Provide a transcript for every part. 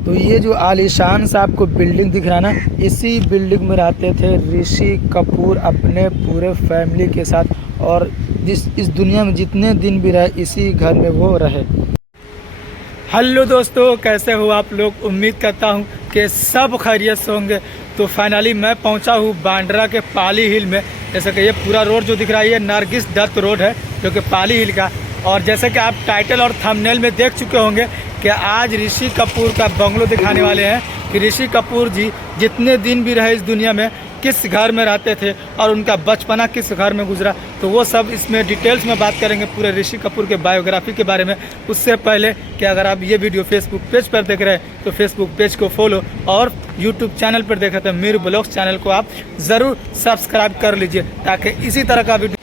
तो ये जो आलीशान सा आपको बिल्डिंग दिख रहा है ना, इसी बिल्डिंग में रहते थे ऋषि कपूर अपने पूरे फैमिली के साथ। और इस दुनिया में जितने दिन भी रहे इसी घर में वो रहे। हेलो दोस्तों, कैसे हो आप लोग? उम्मीद करता हूँ कि सब खैरियत से होंगे। तो फाइनली मैं पहुँचा हूँ बांद्रा के पाली हिल में। जैसे कि ये पूरा रोड जो दिख रहा है ये नरगिस दत्त रोड है, जो कि पाली हिल का। और जैसे कि आप टाइटल और थंबनेल में देख चुके होंगे कि आज ऋषि कपूर का बंगलो दिखाने वाले हैं कि ऋषि कपूर जी जितने दिन भी रहे इस दुनिया में किस घर में रहते थे और उनका बचपना किस घर में गुजरा। तो वो सब इसमें डिटेल्स में बात करेंगे पूरे ऋषि कपूर के बायोग्राफी के बारे में। उससे पहले कि अगर आप ये वीडियो फेसबुक पेज पर देख रहे हैं तो फेसबुक पेज को फॉलो और यूट्यूब चैनल पर देख रहे हैं तो मीर ब्लॉग्स चैनल को आप ज़रूर सब्सक्राइब कर लीजिए ताकि इसी तरह का वीडियो।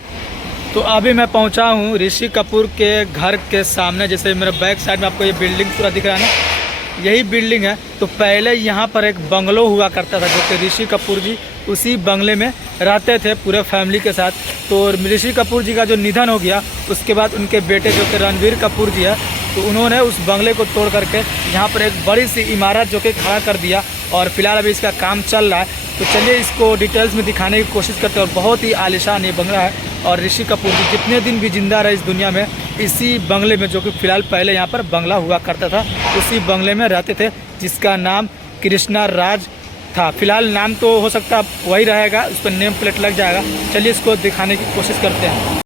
तो अभी मैं पहुंचा हूं ऋषि कपूर के घर के सामने। जैसे मेरे बैक साइड में आपको ये बिल्डिंग पूरा दिख रहा है ना, यही बिल्डिंग है। तो पहले यहाँ पर एक बंगलो हुआ करता था, जो कि ऋषि कपूर जी उसी बंगले में रहते थे पूरे फैमिली के साथ। तो ऋषि कपूर जी का जो निधन हो गया उसके बाद उनके बेटे जो कि रणवीर कपूर जी है, तो उन्होंने उस बंगले को तोड़ करके यहाँ पर एक बड़ी सी इमारत जो कि खड़ा कर दिया। और फिलहाल अभी इसका काम चल रहा है। तो चलिए इसको डिटेल्स में दिखाने की कोशिश करते हैं। और बहुत ही आलीशान ये बंगला है। और ऋषि कपूर जी जितने दिन भी जिंदा रहे इस दुनिया में इसी बंगले में, जो कि फिलहाल पहले यहाँ पर बंगला हुआ करता था, उसी बंगले में रहते थे, जिसका नाम कृष्णा राज था। फिलहाल नाम तो हो सकता है वही रहेगा, उस पर नेम प्लेट लग जाएगा। चलिए इसको दिखाने की कोशिश करते हैं।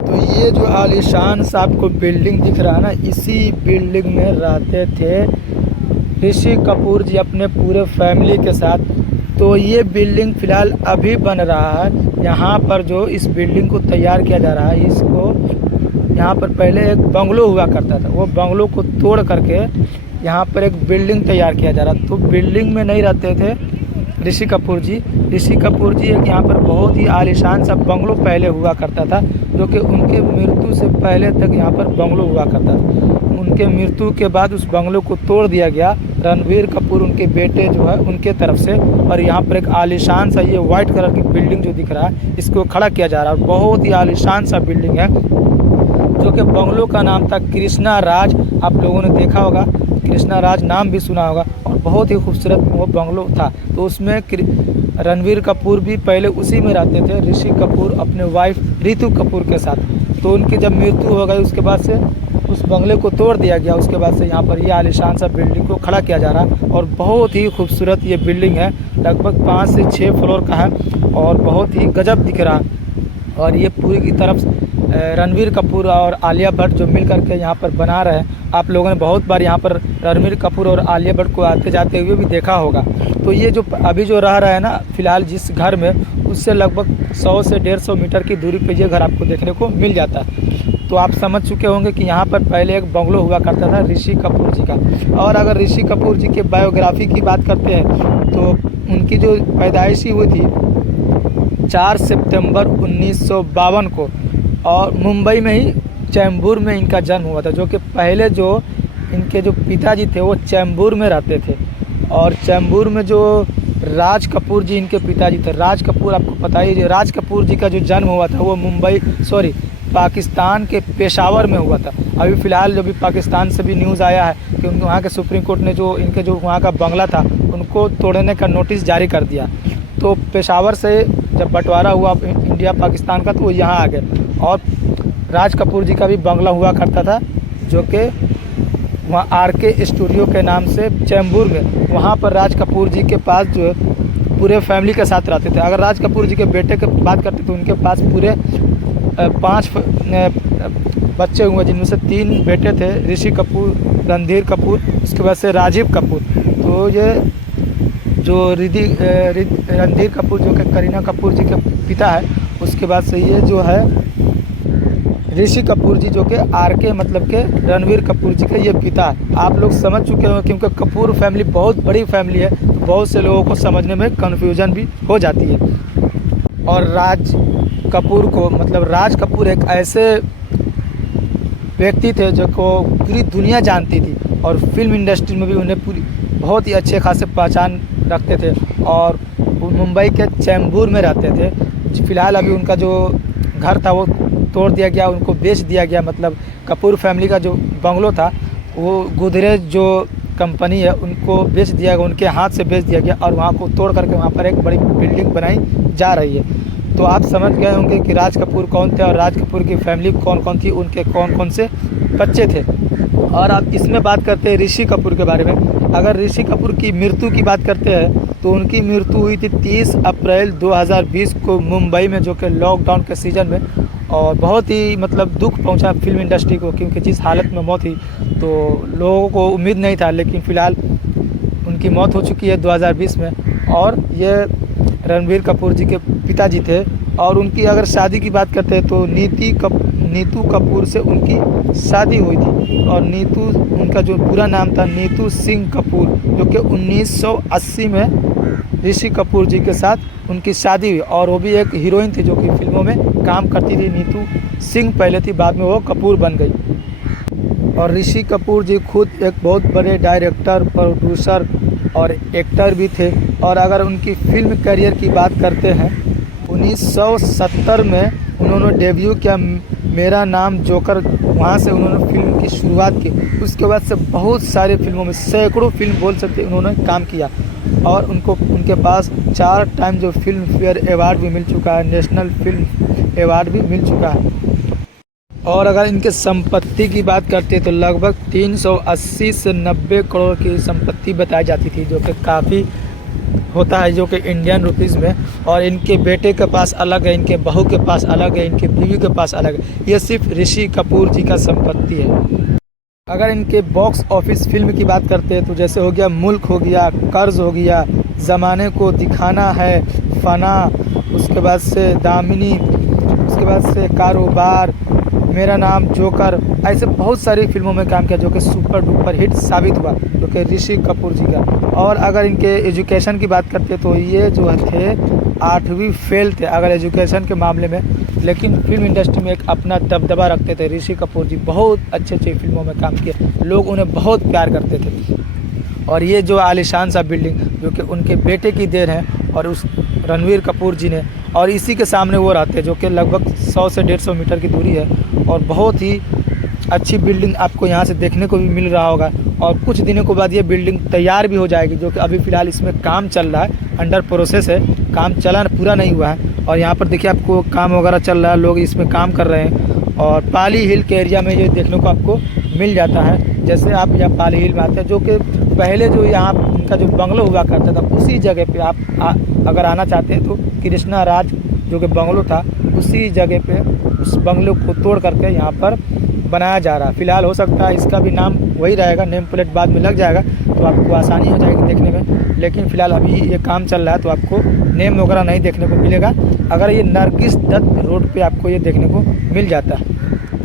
तो ये जो आलीशान सा आपको बिल्डिंग दिख रहा है ना, इसी बिल्डिंग में रहते थे ऋषि कपूर जी अपने पूरे फैमिली के साथ। तो ये बिल्डिंग फ़िलहाल अभी बन रहा है। यहाँ पर जो इस बिल्डिंग को तैयार किया जा रहा है, इसको यहाँ पर पहले एक बंगलो हुआ करता था, वो बंगलो को तोड़ करके यहाँ पर एक बिल्डिंग तैयार किया जा रहा। तो बिल्डिंग में नहीं रहते थे ऋषि कपूर जी। ऋषि कपूर जी एक यहाँ पर बहुत ही आलीशान सा बंगलो पहले हुआ करता था, जो कि उनके मृत्यु से पहले तक यहाँ पर बंगलो हुआ करता था। उनके मृत्यु के बाद उस बंगलो को तोड़ दिया गया रणवीर कपूर उनके बेटे जो है उनके तरफ से। और यहाँ पर एक आलीशान सा ये वाइट कलर की बिल्डिंग जो दिख रहा है, इसको खड़ा किया जा रहा है। बहुत ही आलीशान सा बिल्डिंग है, जो कि बंगलो का नाम था कृष्णा राज। आप लोगों ने देखा होगा, कृष्णा राज नाम भी सुना होगा। और बहुत ही खूबसूरत वो बंगलो था। तो उसमें रणवीर कपूर भी पहले उसी में रहते थे, ऋषि कपूर अपने वाइफ रितु कपूर के साथ। तो उनकी जब मृत्यु हो गई उसके बाद से उस बंगले को तोड़ दिया गया। उसके बाद से यहाँ पर ये आलीशान सा बिल्डिंग को खड़ा किया जा रहा। और बहुत ही खूबसूरत ये बिल्डिंग है, लगभग 5 से 6 फ्लोर का है और बहुत ही गजब दिख रहा। और ये पूरी की तरफ रणवीर कपूर और आलिया भट्ट जो मिल करके यहाँ पर बना रहे हैं। आप लोगों ने बहुत बार यहाँ पर रणवीर कपूर और आलिया भट्ट को आते जाते हुए भी देखा होगा। तो ये जो अभी जो रह रहा है ना फिलहाल जिस घर में, उससे लगभग 100 से 150 मीटर की दूरी पे ये घर आपको देखने को मिल जाता है। तो आप समझ चुके होंगे कि यहाँ पर पहले एक बंगलो हुआ करता था ऋषि कपूर जी का। और अगर ऋषि कपूर जी के बायोग्राफी की बात करते हैं तो उनकी जो पैदाइशी हुई थी 4 सितंबर 1952 को, और मुंबई में ही चैम्बूर में इनका जन्म हुआ था। जो कि पहले जो इनके जो पिताजी थे वो चैम्बूर में रहते थे। और चैम्बूर में जो राज कपूर जी इनके पिताजी थे, राज कपूर आपको पता ही है, राज कपूर जी का जो जन्म हुआ था वो पाकिस्तान के पेशावर में हुआ था। अभी फ़िलहाल जो भी पाकिस्तान से भी न्यूज़ आया है कि उनको वहाँ के सुप्रीम कोर्ट ने जो इनके जो वहाँ का बंगला था उनको तोड़ने का नोटिस जारी कर दिया। तो पेशावर से जब बंटवारा हुआ इंडिया पाकिस्तान का तो वो यहाँ आ गए। और राज कपूर जी का भी बंगला हुआ करता था, जो कि वहाँ RK स्टूडियो के नाम से चैम्बूर में, वहाँ पर राज कपूर जी के पास जो पूरे फैमिली के साथ रहते थे। अगर राज कपूर जी के बेटे की बात करते तो उनके पास पूरे 5 बच्चे हुए, जिनमें से 3 बेटे थे, ऋषि कपूर, रणधीर कपूर, उसके बाद से राजीव कपूर। तो ये जो रणधीर कपूर जो कि करीना कपूर जी के पिता है, उसके बाद से ये जो है ऋषि कपूर जी जो कि RK मतलब के रणवीर कपूर जी के ये पिता है। आप लोग समझ चुके हो क्योंकि कपूर फैमिली बहुत बड़ी फैमिली है, तो बहुत से लोगों को समझने में कन्फ्यूजन भी हो जाती है। और राज कपूर को मतलब राज कपूर एक ऐसे व्यक्ति थे जो को पूरी दुनिया जानती थी। और फिल्म इंडस्ट्री में भी उन्हें पूरी बहुत ही अच्छे खासे पहचान रखते थे। और मुंबई के चैम्बूर में रहते थे। फ़िलहाल अभी उनका जो घर था वो तोड़ दिया गया, उनको बेच दिया गया। मतलब कपूर फैमिली का जो बंगलो था वो गोदरेज जो कंपनी है उनको बेच दिया गया, उनके हाथ से बेच दिया गया और वहाँ को तोड़ करके वहाँ पर एक बड़ी बिल्डिंग बनाई जा रही है। तो आप समझ गए होंगे कि राज कपूर कौन थे और राज कपूर की फैमिली कौन कौन थी, उनके कौन कौन से बच्चे थे। और आप इसमें बात करते हैं ऋषि कपूर के बारे में। अगर ऋषि कपूर की मृत्यु की बात करते हैं तो उनकी मृत्यु हुई थी 30 अप्रैल 2020 को मुंबई में, जो कि लॉकडाउन के सीज़न में। और बहुत ही मतलब दुख पहुंचा फिल्म इंडस्ट्री को, क्योंकि जिस हालत में मौत हुई तो लोगों को उम्मीद नहीं था, लेकिन फ़िलहाल उनकी मौत हो चुकी है 2020 में। और ये रणबीर कपूर जी के पिताजी थे। और उनकी अगर शादी की बात करते हैं तो नीतू कपूर से उनकी शादी हुई थी। और नीतू, उनका जो पूरा नाम था नीतू सिंह कपूर, जो कि 1980 में ऋषि कपूर जी के साथ उनकी शादी हुई। और वो भी एक हीरोइन थी जो कि फिल्मों में काम करती थी। नीतू सिंह पहले थी, बाद में वो कपूर बन गई। और ऋषि कपूर जी खुद एक बहुत बड़े डायरेक्टर, प्रोड्यूसर और एक्टर भी थे। और अगर उनकी फिल्म करियर की बात करते हैं, 1970 में उन्होंने डेब्यू किया मेरा नाम जोकर, वहाँ से उन्होंने फिल्म की शुरुआत की। उसके बाद से बहुत सारे फिल्मों में, सैकड़ों फिल्म बोल सकते उन्होंने काम किया। और उनके पास 4 टाइम जो फिल्म फेयर अवार्ड भी मिल चुका है, नेशनल फिल्म अवार्ड भी मिल चुका है। और अगर इनके संपत्ति की बात करते हैं तो लगभग 380 से 90 करोड़ की संपत्ति बताई जाती थी, जो कि काफ़ी होता है, जो कि इंडियन रुपीज़ में। और इनके बेटे के पास अलग है, इनके बहू के पास अलग है, इनके बीवी के पास अलग है। ये सिर्फ ऋषि कपूर जी का संपत्ति है। अगर इनके बॉक्स ऑफिस फिल्म की बात करते हैं तो जैसे हो गया मुल्क, हो गया कर्ज, हो गया ज़माने को दिखाना है, फना, उसके बाद से दामिनी, उसके बाद से कारोबार, मेरा नाम जोकर, ऐसे बहुत सारी फिल्मों में काम किया जो कि सुपर डुपर हिट साबित हुआ, जो कि ऋषि कपूर जी का। और अगर इनके एजुकेशन की बात करते तो ये जो थे 8वीं फेल थे अगर एजुकेशन के मामले में, लेकिन फिल्म इंडस्ट्री में एक अपना दबदबा रखते थे ऋषि कपूर जी। बहुत अच्छे अच्छे फिल्मों में काम किए, लोग उन्हें बहुत प्यार करते थे। और ये जो आलीशान सा बिल्डिंग जो कि उनके बेटे की देन है और उस रणबीर कपूर जी ने, और इसी के सामने वो रहते हैं, जो कि लगभग 100 से 150 मीटर की दूरी है। और बहुत ही अच्छी बिल्डिंग आपको यहाँ से देखने को भी मिल रहा होगा। और कुछ दिनों के बाद ये बिल्डिंग तैयार भी हो जाएगी, जो कि अभी फ़िलहाल इसमें काम चल रहा है, अंडर प्रोसेस है, काम चला पूरा नहीं हुआ है। और यहाँ पर देखिए आपको काम वगैरह चल रहा है, लोग इसमें काम कर रहे हैं। और पाली हिल के एरिया में ये देखने को आपको मिल जाता है। जैसे आप यहाँ पाली हिल में आते हैं, जो कि पहले जो यहाँ उनका जो बंगलो हुआ करता था, उसी जगह पे आप अगर आना चाहते हैं तो कृष्णा राज जो कि बंगलो था, उसी जगह पे उस बंगलो को तोड़ करके यहाँ पर बनाया जा रहा है। फ़िलहाल हो सकता है इसका भी नाम वही रहेगा, नेम प्लेट बाद में लग जाएगा तो आपको आसानी हो जाएगी देखने में। लेकिन फ़िलहाल अभी ये काम चल रहा है तो आपको नेम वगैरह नहीं देखने को मिलेगा। अगर ये नरगिस दत्त रोड पे आपको ये देखने को मिल जाता है।